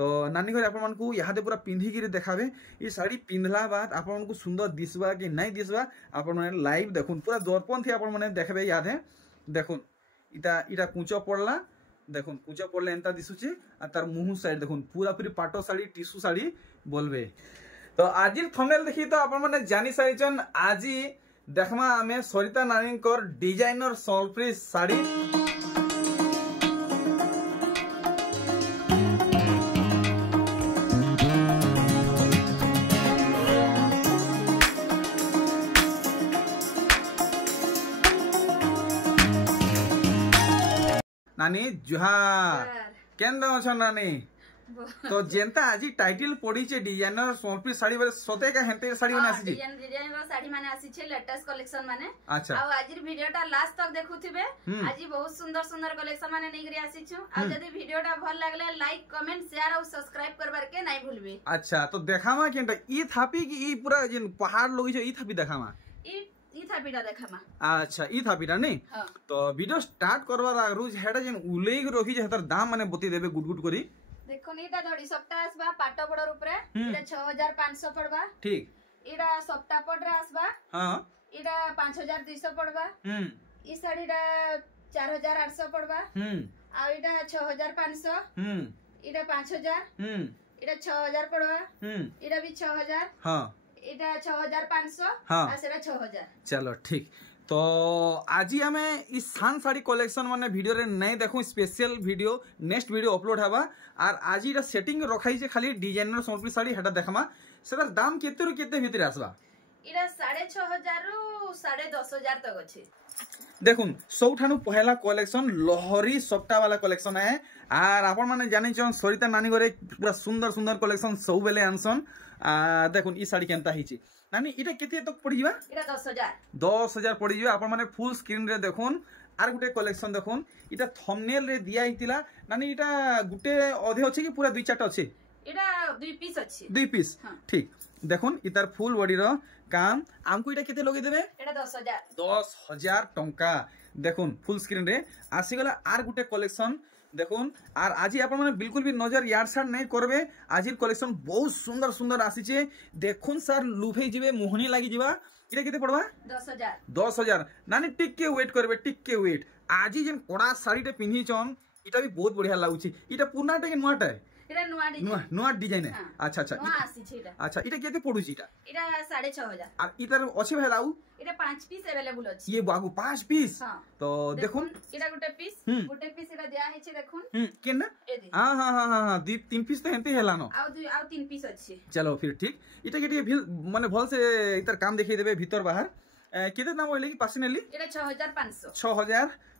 तो नानी घर आपण मानकू यहाँ पूरा पिंधिकी देखाबे ये शाड़ी पिंधला बाद आपण मानकू सुंदर दिसबा कि नहीं दिसबा आपण माने लाइव देखुन पूरा दर्पण थी आपण माने देखबे याद है देखुन इटा इटा कुंच पड़ला देखुन कुंच पड़ले एंता दिसुचे आ तार मुंह साइड देखुन पूरा पूरी पाटो साड़ी टिश्यू साड़ी बोलबे। तो आज थंबनेल देखी तो आपण माने जानी सारिचन आज देखमा आमे सरिता नानी कर डिजाइनर सॉलफ्री साड़ी नानी जुहार केंदा अछन नानी। तो जेंता आज टाइटल पड़ी छे डिजाइनर सॉलफ्री साड़ी बारे सते का हेंते साड़ी माने आसी डिजाइनर साड़ी माने आसी छे लेटेस्ट कलेक्शन माने। अच्छा आ आज वीडियोटा लास्ट तक देखुथिबे आज बहुत सुंदर सुंदर कलेक्शन माने नै करी आसी छु। आ जदी वीडियोटा भल लागले लाइक कमेंट शेयर और सब्सक्राइब करबार के नै भूलबे। अच्छा तो देखामा केंटा ई थापी कि ई पूरा जेन पहाड़ लोगी छे ई थापी देखामा ई थापीटा देखामा। अच्छा ई थापीटा नहीं तो वीडियो स्टार्ट करबार आगरु हेडा जेन उलेग रखी जे हतर दाम माने बती देबे गुड गुड करी। देखो नीटा धड़ी सप्ताह आसबा पाटो बडर ऊपर इटा 6500 पड़बा ठीक इटा सप्ताह पडरा आसबा हां इटा 5200 पड़बा ई साड़ीटा 4800 पड़बा आ इटा 6500 इटा 5000 इटा 6000 पड़बा इटा भी 6000 हां इटा 6500 हां आ सेरा 6000। चलो ठीक तो आज हमें इस सान साड़ी कलेक्शन माने वीडियो रे नहीं देखो special video next video upload हवा और आज इटा सेटिंग रखाई जे खाली डिजाइनर सॉलफ्री साड़ी हेटा देखमा सेटार दाम केते रु केते भितर आसबा इटा 6500 रु 10500 तक अछि। देखुन सबठानु पहला कलेक्शन लहरी सप्ताह वाला कलेक्शन है और आपण माने जानि छन सरिता नानी घरे पूरा सुंदर सुंदर कलेक्शन सब बेले आनसन। देखुन ई साड़ी केनता हिची नानी इटा केते तक पड़ी जिबा इटा 10000 10000 पड़ी जिबा आपण माने फुल स्क्रीन रे देखुन आर गुटे कलेक्शन देखुन इटा थंबनेल रे दिया हितिला नानी इटा गुटे अधे अछि कि पूरा दुई चारटा अछि इटा दुई पीस अछि दुई पीस ठीक देखुन इतार फुल बॉडी रो काम हमको इटा केते लगे देबे इटा 10000 टंका देखुन फुल स्क्रीन रे आसी गला आर गुटे कलेक्शन देखुन आर आज आपण माने बिल्कुल भी नजर यार सार नहीं करबे आज कलेक्शन बहुत सुंदर सुंदर आसी छे देखुन सर लुभे जिवे मोहनी लागि जिवा इटा केते पड़बा 10000 नानी टिक के वेट करबे टिक के वेट आज जेन कोड़ा साड़ी टे पिन्ही छन इटा भी बहुत बढ़िया लागुची इटा पुरनाटा के नुआटा इटा नुआ डिजाइन है। अच्छा अच्छा नुआ आसी छे इटा अच्छा इटा केते पडुची इटा इटा 6500 आ इतर अछि भाई लाउ इटा 5 पीस अवेलेबल अछि ये बागु 5 पीस तो देखुन इटा गुटे पीस इटा दिया है छे देखुन केना हां हां हां हां 3 पीस तो हेंते हेला न आउ 3 पीस अछि। चलो फिर ठीक इटा केटे माने भल से इतर काम देखै देबे भीतर बाहर केते दाम होइले कि पर्सनली इटा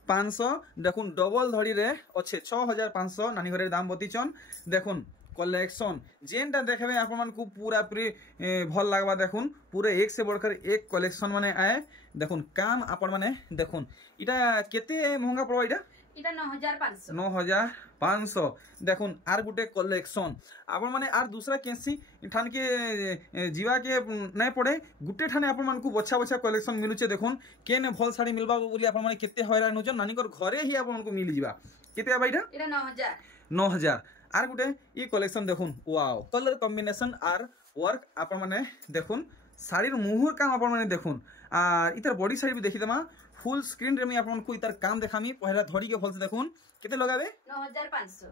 6500 देखुन डबल धड़ी रे अच्छे 6500 नानी घरे दाम बतीचन देखुन कलेक्शन जेनटा देखबे आपण मन को पूरा पूरी भल लागबा देखुन पूरे एक से बढ़कर एक कलेक्शन माने आए देखुन काम आपण माने देखुन इटा केते महंगा पड़ो इटा 9500 देखुन आर गुटे कलेक्शन आपण माने आर दूसरा केसी ठान के जीवा के नहीं पड़े गुटे ठाने आपण मान को बच्चा बच्चा कलेक्शन मिलुचे देखुन केने भल साड़ी मिलबा बोली आपण माने केते हैरान होजन नानी कर घरे ही आपण को मिल जीवा केते आबा इटा 9000 आर गुटे ई कलेक्शन देखुन वाओ कलर कॉम्बिनेशन आर वर्क आपण माने देखुन साड़ी मुहुर काम आपण माने देखुन आर इतर बॉडी साइड भी देखि दमा फुल स्क्रीन रे मी आपन को इतर काम देखामी पहला धड़ी के फल से देखुन केते लगाबे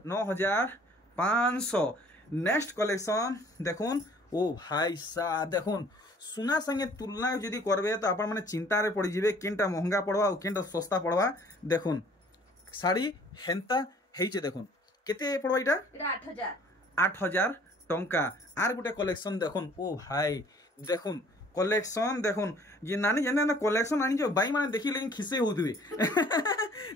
9500 नेक्स्ट कलेक्शन देखुन ओ भाई सा देखुन सुना संगे तुलना जदी करबे तो आपण माने चिंता रे पड़ी जिवे केनटा महंगा पड़वा और केनटा सस्ता पड़वा देखुन साड़ी हेंता हेइचे देखुन केते पड़वा इटा 8000 टंका आर गुटे कलेक्शन देखुन ओ भाई देखुन कलेक्शन देखुन ये नानी जने ना कलेक्शन आनी जो बाई माने देखि लेकिन खिसे होतबे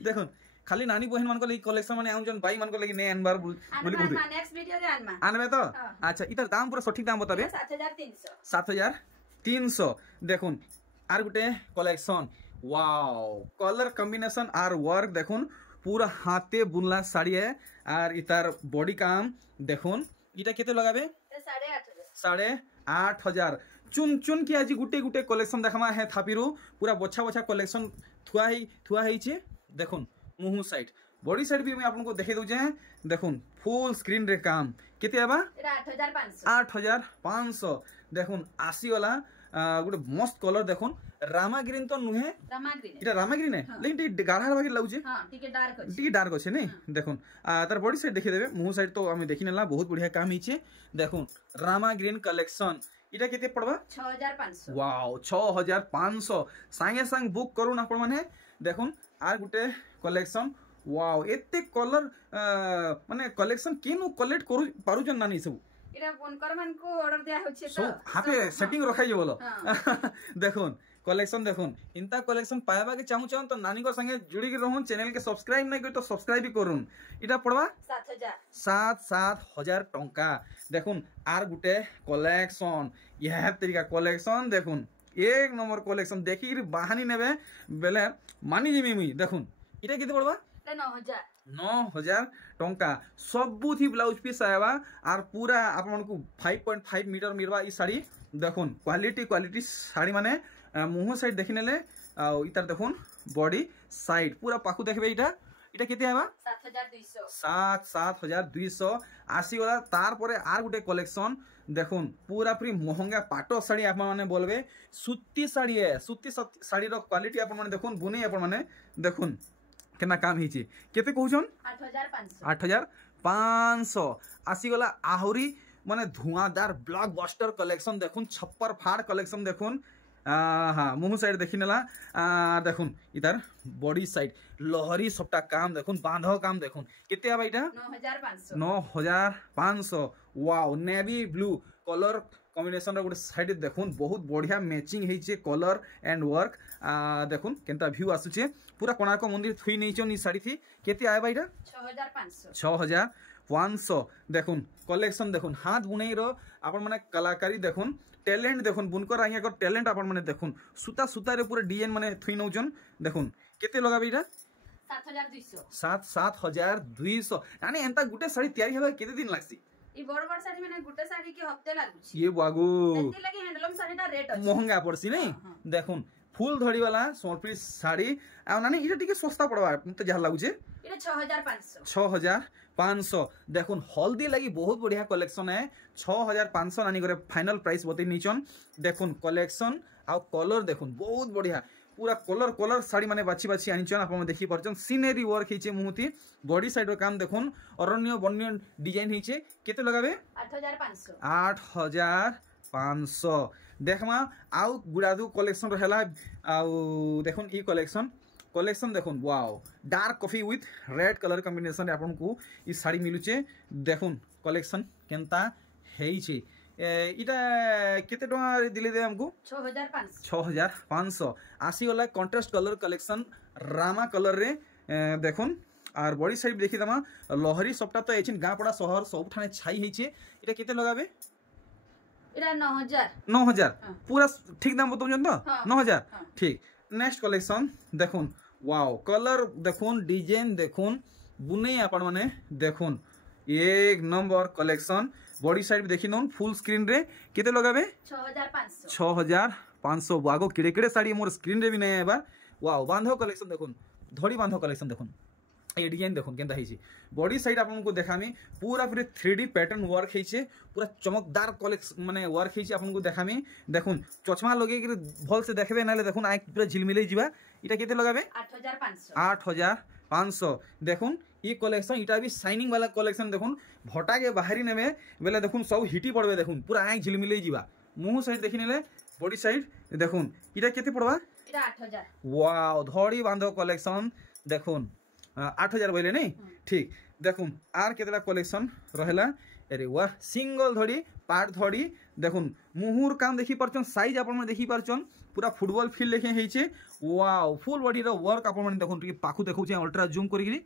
देखुन खाली नानी बहन मान को लेकिन कलेक्शन माने आउन जन बाई मान को लेकिन ने अनबार बोली बोली नेक्स्ट वीडियो रे आनमा आनबे तो अच्छा इतर दाम पूरा सटीक दाम बताबे 7300 देखुन आर गुटे कलेक्शन वाओ कलर कॉम्बिनेशन आर वर्क देखुन पूरा हाथे बुनला साड़ी है और इतार बॉडी काम देखुन इटा केते लगाबे 8500 चुन चुन के आज गुटे गुटे कलेक्शन देखमा है थापिरु पूरा बच्चा बच्चा कलेक्शन थुआ ही छे देखुन मुहु साइड बॉडी साइड भी मैं आपको देखे दउजे देखुन फुल स्क्रीन रे काम केते आबा एटा 8500 8500 देखुन आसी वाला गोटे मस्त कलर देखुन रामा ग्रीन तो नुहे इटा रामा ग्रीन है लेकिन टी गाढ़ा बाकी लागुचे हां टिके डार्क अछि नै देखुन तार बॉडी साइड देखि देबे मुंह साइड तो हमें देखि नेला बहुत बढ़िया काम हिचे देखुन रामा ग्रीन कलेक्शन इटा केते पड़बा 6500 वाओ 6500 संगे संग बुक करूँ आपण माने देखुन आर गुटे कलेक्शन वाओ एते कलर माने कलेक्शन केनु कलेक्ट करू पारु जन नानी सब इरा कोनकर मन को ऑर्डर दिया होछे तो हाथे सेटिंग रखाई जे बोलो देखुन कलेक्शन देखुन इंता कलेक्शन पाएबा के चाहू तो नानी को संगे जुड़ी के रहूं चैनल के सब्सक्राइब नहीं कर तो सब्सक्राइब भी करूं इटा पड़वा 7,000 टंका देखुन आर गुटे कलेक्शन यह तरीका कलेक्शन देखुन एक नंबर कलेक्शन देखि बाहानी नेबे बेले मानी जिमी मुई देखुन इटा केते पड़वा 9,000 टंका सबुथी ब्लाउज पीस आएबा आर पूरा आपन को 5.5 मीटर मिलवा ई साड़ी देखुन क्वालिटी साड़ी माने मुंह साइड देखि नेले आ इतार देखुन बॉडी साइड पूरा पाखु देखबे इटा केते आबा 7,200 आसी वाला तार परे आर गुटे कलेक्शन देखुन पूरा पूरी महंगा पाटो साड़ी आप माने बोलबे सूती साड़ी है सूती साड़ी रो क्वालिटी आप माने देखुन बुने आप माने देखुन केना काम हिची केते कहउछन 8,500 आसी वाला आहुरी माने धुआंदार ब्लॉकबस्टर कलेक्शन देखुन छप्पर फाड़ कलेक्शन देखुन हाँ मुंह साइड देखि नेला देखुन इधर बॉडी साइड लहरी सबटा काम देखुन बांधो काम देखुन केते आबा इटा 9,500 wow navy blue colour combination रो गुटे साइड देखुन बहुत बढ़िया मैचिंग हेचे कलर एंड वर्क देखुन केनता व्यू आसुचे पूरा कोणार्क मंदिर थुई नैचन ई साड़ी थी केते आबा इटा 6,500 देखुन कलेक्शन देखुन हाथ बुनाई रो आपन माने कलाकारी देखुन टैलेंट देखुन बुनकर आइया कर टैलेंट आपन माने देखुन सूता रे पूरा डिजाइन माने थुई नौजन देखुन केते लगाबे इटा 7,200 यानी एंता गुटे साड़ी तैयारी हेबा केते दिन लागसी ई बड़ साड़ी माने गुटे साड़ी के हफ्ते लागुची ये बागु एते लागि हैंडलूम साड़ीटा रेट अछि महंगा पड़सी नै देखुन फुल धड़ी वाला सोनप्री साड़ी आ नानी इटा टिके सस्ता पड़वा मते जहा लागुचे इटा 6,500 देखुन हल्दी लगी बहुत बढ़िया कलेक्शन है 6,500 नानी करे फाइनल प्राइस बतई नीचन देखुन कलेक्शन आ कलर देखुन बहुत बढ़िया पूरा कलर साड़ी माने बाछी आनिचन आपन देखि परचन सीनरी वर्क हिचे मुहती बॉडी साइड रो काम देखुन अरण्य वन्य डिजाइन हिचे केते लगाबे 8,500 देखमा आउ गुडादू कलेक्शन रहेला आउ देखुन ई कलेक्शन देखुन wow dark coffee with red colour combination आपन को ई साड़ी मिलुचे देखुन कलेक्शन केनता हेइचे इटा केते टका दिले दे हमको 6,500 आसी वाला contrast colour collection Rama colour रे देखुन आर बॉडी साइड देखि दमा लहरी सबटा तो एचिन गापड़ा शहर सब ठाने छाई हेइचे इटा केते लगाबे इरा 9,000 पूरा ठीक दाम बताउछन तो 9,000 ठीक नेक्स्ट कलेक्शन देखुन वाओ कलर देखुन डिजाइन देखुन बुने आपण माने देखुन एक नंबर कलेक्शन बॉडी साइड देखि नोन फुल स्क्रीन रे केते लगाबे 6,500 बागो किड़े साड़ी मोर स्क्रीन रे भी नहीं आबा वाओ बांधो कलेक्शन देखुन धड़ी बांधो कलेक्शन देखुन ये डिजाइन देखुन केनता हिची बॉडी साइड आपन को देखामी पूरा पूरे 3D पैटर्न वर्क हिचे पूरा चमकदार कलेक्शन माने वर्क हिचे आपन को देखामी देखुन चश्मा लगे कि भल से देखबे नाले देखुन आंख पूरा झिलमिले जिबा इटा केते लगाबे 8,500 देखुन ये कलेक्शन इटा भी शाइनिंग वाला कलेक्शन देखुन भटा के बाहरी नेबे बेले देखुन सब हिटी पड़बे देखुन पूरा आंख झिलमिले जिबा मुंह साइड देखि नेले बॉडी साइड देखुन इटा केते पड़बा इटा 8,000 वाओ धड़ी बांधो कलेक्शन देखुन 8,000 बोले नहीं ठीक देखुन आर केतला कलेक्शन रहेला अरे वाह सिंगल धड़ी पार्ट धड़ी देखुन मुहुर काम देखि परचन साइज आपन में देखि परचन पूरा फुटबॉल फील्ड लेखे हेइचे वाओ फुल बॉडी रो वर्क आपन में देखुन टिके पाखु देखौचे अल्ट्रा जूम करिगिरी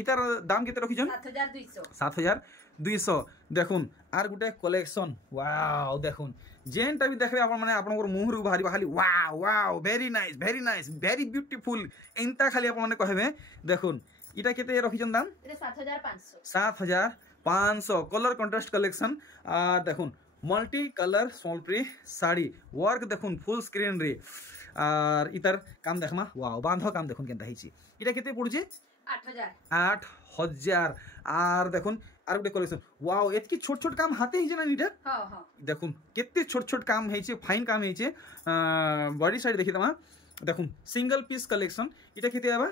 इतार दाम केते रखिजन 7,200 देखुन आर गुटे कलेक्शन वाओ देखुन जेनटा भी देखबे आपन माने आपन को मुहरु बाहरी खाली wow wow very nice very beautiful एंता खाली आपन माने कहबे देखुन इटा केते रखिजन दाम इटा 7,500 कलर कंट्रास्ट कलेक्शन आ देखुन मल्टी कलर सोलप्री साड़ी वर्क देखुन फुल स्क्रीन रे आर इतर काम देखमा वाओ बांधो काम देखुन केनता हिची इटा केते पड़ुचे 8000 आर देखुन आर गुटे कलेक्शन वाओ एतकी छोट छोट काम हाथे हिजे ना नीटा देखुन केते छोट छोट काम हेचे फाइन काम हेचे बॉडी साइड देखि तमा देखुन सिंगल पीस कलेक्शन इटा केते आबा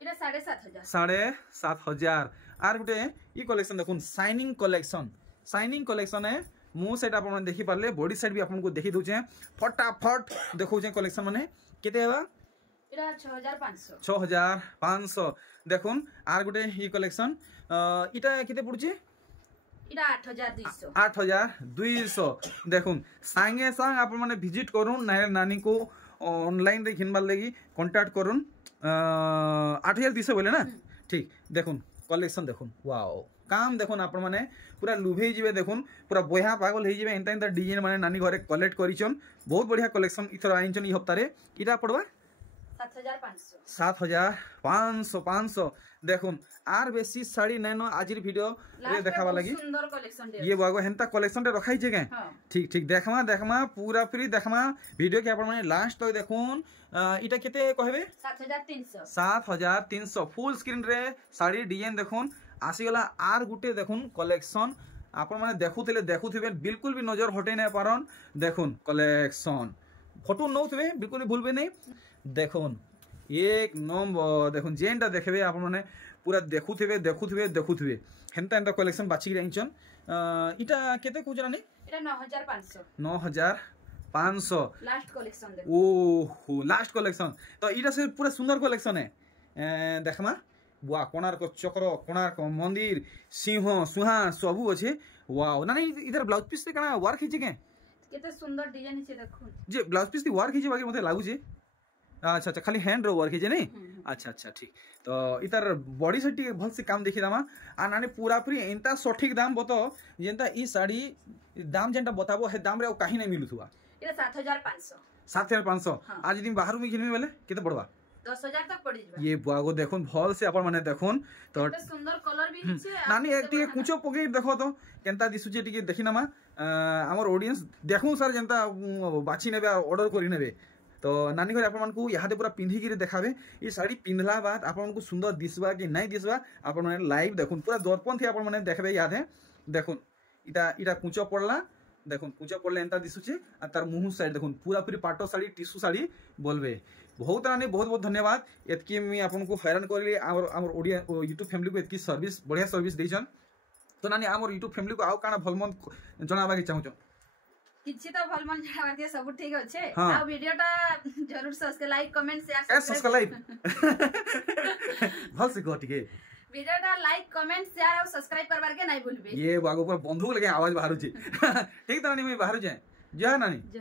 इटा 7500 7500 आर गुटे ई कलेक्शन देखुन शाइनिंग कलेक्शन है मु सेट आपन देखि पारले बॉडी साइड भी आपन को देखि दोचे फटाफट देखौ जे कलेक्शन माने केते आबा इटा 6500 6500 देखुन आर गुटे ई कलेक्शन इटा केते पड़ुचे इटा 8200 8200 देखुन संगे संग आपन माने विजिट करूं नानी को ऑनलाइन रे घिनबार लगी कांटेक्ट करूं 8200 बोले ना ठीक देखुन कलेक्शन देखुन वाओ काम देखुन आपण माने पूरा लुभे जिवे देखुन पूरा बया पागल हे जिवे एंता एंता डिजाइन माने नानी घरे कलेक्ट करिचन बहुत बढ़िया कलेक्शन इथर आइचन ई हफ्ता रे इटा पड़वा 7500 देखुन आर बेसी साड़ी नैनो आज वीडियो रे देखावा लगी सुंदर कलेक्शन ये बागो हेंता कलेक्शन रे रखाई जे ठीक ठीक देखमा पूरा फ्री देखमा वीडियो के आपण माने लास्ट तक देखुन इटा केते कहबे 7300 फुल स्क्रीन रे साड़ी डिजाइन देखुन आसी गला आर गुटे देखुन कलेक्शन आपण माने देखुथिबे बिल्कुल भी नजर हटे नै पारन देखुन कलेक्शन फोटो नौथबे बिल्कुल भी भूलबे नहीं देखुन एक नंबर देखुन जेनटा देखबे आपण माने पूरा देखुथिबे हेंता हेंता कलेक्शन बाची रहिचन इटा केते कहू जानी इटा 9500 लास्ट कलेक्शन दे ओहो लास्ट कलेक्शन तो इटा से पूरा सुंदर कलेक्शन है देखमा वाह कोणार्क चक्र कोणार्क मंदिर सिंह सुहा सबू अच्छे वाओ ना नहीं इधर ब्लाउज पीस से कना वर्क हिचे केते सुंदर डिजाइन छे देखो जे ब्लाउज पीस ती वर्क हिचे बाकी मते लागु छे अच्छा अच्छा खाली हैंड रो वर्क हिचे नहीं अच्छा अच्छा ठीक तो इधर बॉडी से टी भल से काम देखि दामा आ नानी पूरा पूरी एंता सठिक दाम बतो जेंता ई साड़ी दाम जेंता बताबो हे दाम रे ओ काहे नै मिलुथुवा इटा 7500 आज दिन बाहर में घिनबे बेले केते पड़वा 10000 तक पड़ी जबा ये बागो देखुन भल से अपन माने देखुन तो सुंदर कलर भी हिचे नानी एक टी कुचो पके देखो तो केनता दिसुचे टी देखि नामा हमर ऑडियंस देखु सर जेंता बाची नेबे ऑर्डर करि नेबे तो नानी घर अपन को यहाँ पूरा पिंधि गिरी देखाबे ये साड़ी पिंधला बाद अपन को सुंदर दिसबा कि नहीं दिसबा अपन माने लाइव देखुन पूरा दर्पण थी अपन माने देखबे याद है देखुन इटा कुचो पड़ला देखुन कुचो पड़ले एंता दिसुचे आ तार मुंह साइड देखुन पूरा पूरी पाटो साड़ी टिश्यू साड़ी बोलबे बहुत नानी बहुत बहुत धन्यवाद एतकी मी आपन को हैरान करली हमर ओडिया YouTube फैमिली को एतकी सर्विस बढ़िया सर्विस देछन तो नानी हमर YouTube फैमिली को आउ काना भलमन जणाबा के चाहू किछि तो भलमन जणाबा के सब ठीक अछि आ वीडियो टा जरूर सब्सक्राइब कमेंट शेयर सब्सक्राइब भल से गटिके वीडियो टा लाइक कमेंट शेयर और सब्सक्राइब करबार के नहीं भूलबे ये बागो पर बंधुक लगे आवाज बाहर छी ठीक त नानी मैं बाहर जाए जय नानी जय